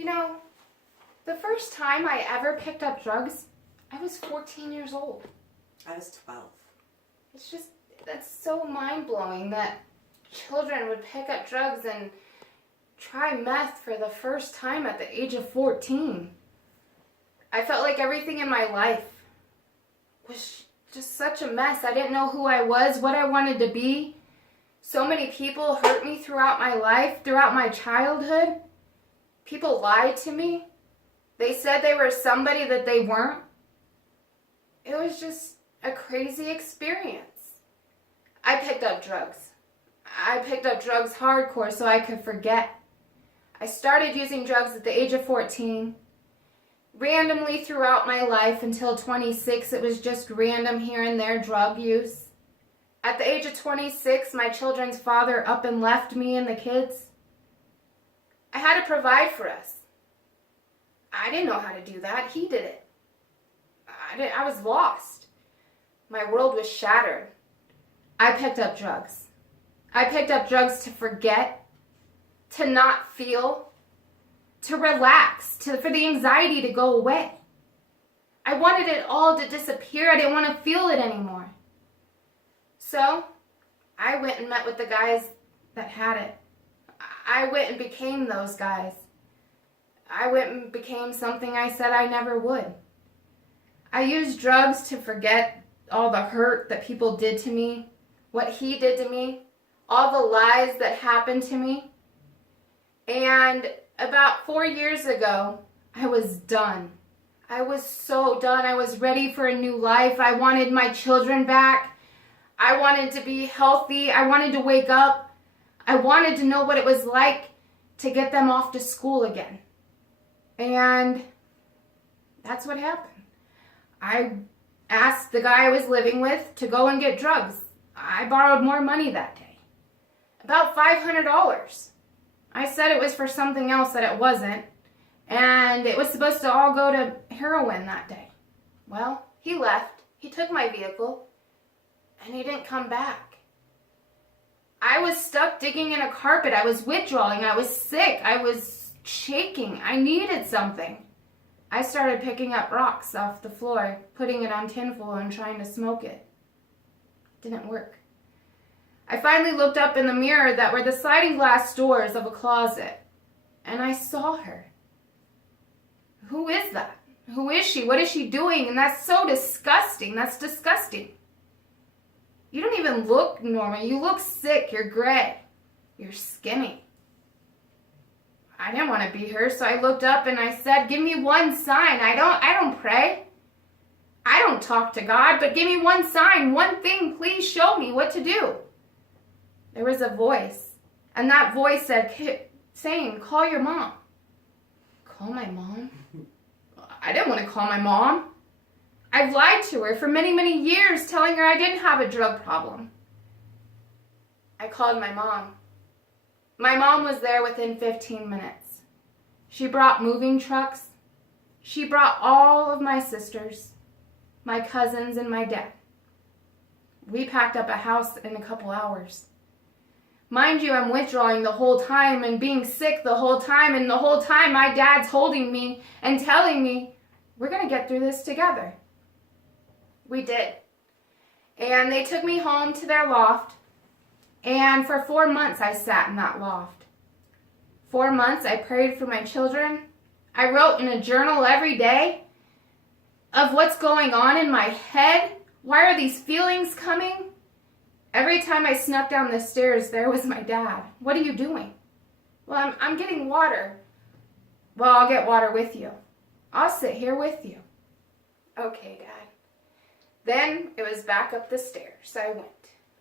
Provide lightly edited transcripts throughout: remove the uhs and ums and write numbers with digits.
You know, the first time I ever picked up drugs, I was 14 years old. I was 12. It's just, that's so mind-blowing that children would pick up drugs and try meth for the first time at the age of 14. I felt like everything in my life was just such a mess. I didn't know who I was, what I wanted to be. So many people hurt me throughout my life, throughout my childhood. People lied to me. They said they were somebody that they weren't. It was just a crazy experience. I picked up drugs. I picked up drugs hardcore so I could forget. I started using drugs at the age of 14. Randomly throughout my life until 26, it was just random here and there drug use. At the age of 26, my children's father up and left me and the kids. I had to provide for us. I didn't know how to do that. He did it. I was lost. My world was shattered. I picked up drugs. I picked up drugs to forget, to not feel, to relax, for the anxiety to go away. I wanted it all to disappear. I didn't want to feel it anymore. So, I went and met with the guys that had it. I went and became those guys. I went and became something I said I never would. I used drugs to forget all the hurt that people did to me, what he did to me, all the lies that happened to me. And about 4 years ago, I was done. I was so done. I was ready for a new life. I wanted my children back. I wanted to be healthy. I wanted to wake up. I wanted to know what it was like to get them off to school again. And that's what happened. I asked the guy I was living with to go and get drugs. I borrowed more money that day. About $500. I said it was for something else that it wasn't. And it was supposed to all go to heroin that day. Well, he left. He took my vehicle. And he didn't come back. I was stuck digging in a carpet. I was withdrawing. I was sick. I was shaking. I needed something. I started picking up rocks off the floor, putting it on tinfoil and trying to smoke it. Didn't work. I finally looked up in the mirror that were the sliding glass doors of a closet, and I saw her. Who is that? Who is she? What is she doing? And that's so disgusting. That's disgusting. You don't even look normal. You look sick. You're gray. You're skinny. I didn't want to be her, so I looked up and I said, give me one sign. I don't pray. I don't talk to God, but give me one sign, one thing. Please show me what to do. There was a voice, and that voice saying, call your mom. Call my mom? I didn't want to call my mom. I've lied to her for many, many years, telling her I didn't have a drug problem. I called my mom. My mom was there within 15 minutes. She brought moving trucks. She brought all of my sisters, my cousins, and my dad. We packed up a house in a couple hours. Mind you, I'm withdrawing the whole time and being sick the whole time, and the whole time my dad's holding me and telling me, we're going to get through this together. We did. And they took me home to their loft, and for 4 months I sat in that loft. 4 months I prayed for my children. I wrote in a journal every day of what's going on in my head. Why are these feelings coming? Every time I snuck down the stairs, there was my dad. What are you doing? Well, I'm getting water. Well, I'll get water with you. I'll sit here with you. Okay, Dad. Then it was back up the stairs. I went.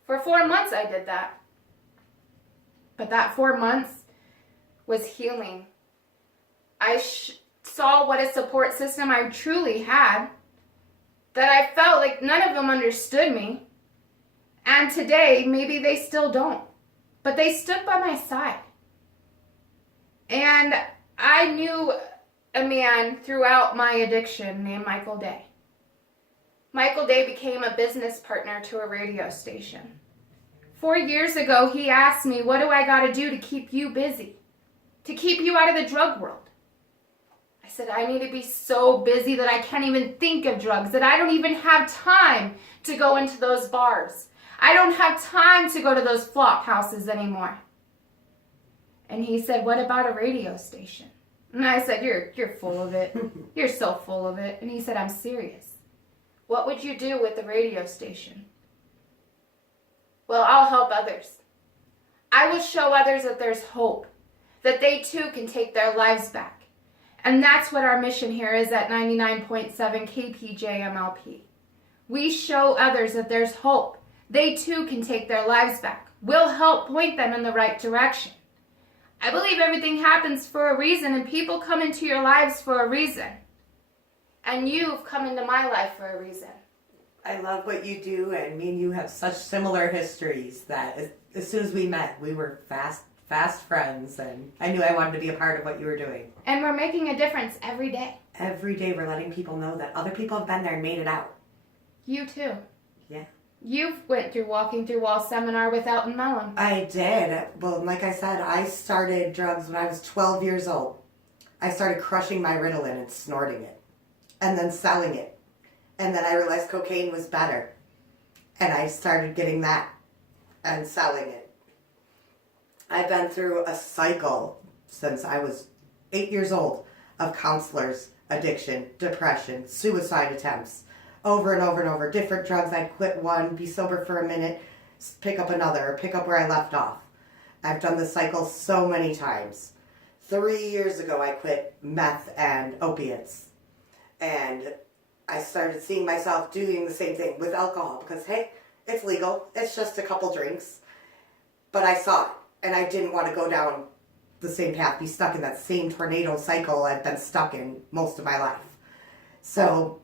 For 4 months I did that. But that 4 months was healing. I saw what a support system I truly had, that I felt like none of them understood me. And today, maybe they still don't. But they stood by my side. And I knew a man throughout my addiction named Michael Day. Michael Day became a business partner to a radio station. 4 years ago, he asked me, what do I got to do to keep you busy? To keep you out of the drug world? I said, I need to be so busy that I can't even think of drugs, that I don't even have time to go into those bars. I don't have time to go to those flop houses anymore. And he said, what about a radio station? And I said, you're full of it. You're so full of it. And he said, I'm serious. What would you do with the radio station? Well, I'll help others. I will show others that there's hope, that they too can take their lives back. And that's what our mission here is at 99.7 KPJMLP. We show others that there's hope. They too can take their lives back. We'll help point them in the right direction. I believe everything happens for a reason, and people come into your lives for a reason. And you've come into my life for a reason. I love what you do, and me and you have such similar histories that as soon as we met, we were fast friends, and I knew I wanted to be a part of what you were doing. And we're making a difference every day. Every day we're letting people know that other people have been there and made it out. You too. Yeah. You've went through Walking Through Walls seminar with Elton Mellon. I did. Well, like I said, I started drugs when I was 12 years old. I started crushing my Ritalin and snorting it, and then selling it. And then I realized cocaine was better. And I started getting that and selling it. I've been through a cycle since I was 8 years old of counselors, addiction, depression, suicide attempts, over and over and over. Different drugs. I'd quit one, be sober for a minute, pick up another, or pick up where I left off. I've done this cycle so many times. 3 years ago, I quit meth and opiates. And I started seeing myself doing the same thing with alcohol because, hey, it's legal. It's just a couple drinks. But I saw it, and I didn't want to go down the same path, be stuck in that same tornado cycle I've been stuck in most of my life. So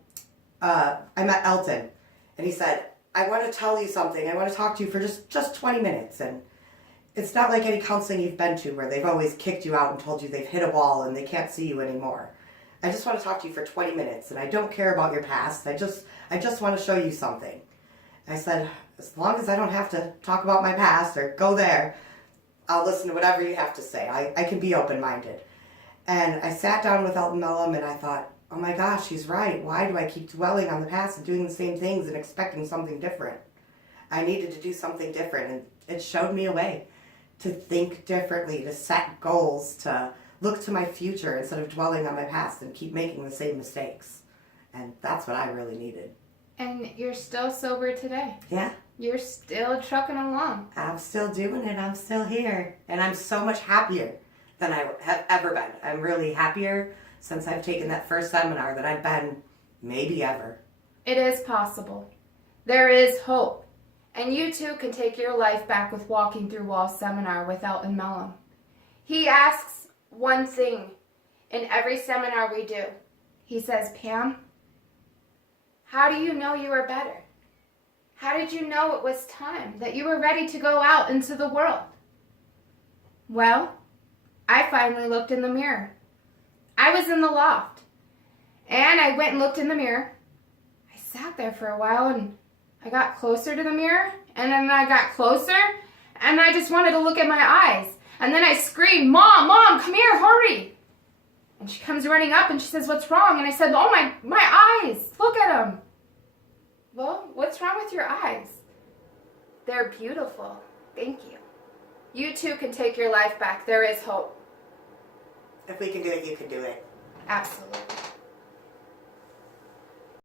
I met Elton, and he said, I want to tell you something. I want to talk to you for just 20 minutes. And it's not like any counseling you've been to where they've always kicked you out and told you they've hit a wall and they can't see you anymore. I just want to talk to you for 20 minutes, and I don't care about your past. I just want to show you something. I said, as long as I don't have to talk about my past or go there, I'll listen to whatever you have to say. I can be open-minded. And I sat down with Elton Mellon, and I thought, oh my gosh, he's right. Why do I keep dwelling on the past and doing the same things and expecting something different? I needed to do something different, and it showed me a way to think differently, to set goals, to look to my future instead of dwelling on my past and keep making the same mistakes. And that's what I really needed. And you're still sober today. Yeah. You're still trucking along. I'm still doing it. I'm still here. And I'm so much happier than I have ever been. I'm really happier since I've taken that first seminar than I've been maybe ever. It is possible. There is hope. And you too can take your life back with Walking Through Walls seminar with Elton Mellon. He asks one thing in every seminar we do. He says, Pam, how do you know you are better? How did you know it was time, that you were ready to go out into the world? Well, I finally looked in the mirror. I was in the loft, and I went and looked in the mirror. I sat there for a while, and I got closer to the mirror, and then I got closer, and I just wanted to look at my eyes. And then I screamed, Mom, come here, hurry. And she comes running up, and she says, what's wrong? And I said, oh, my eyes, look at them. Well, what's wrong with your eyes? They're beautiful. Thank you. You too can take your life back. There is hope. If we can do it, you can do it. Absolutely.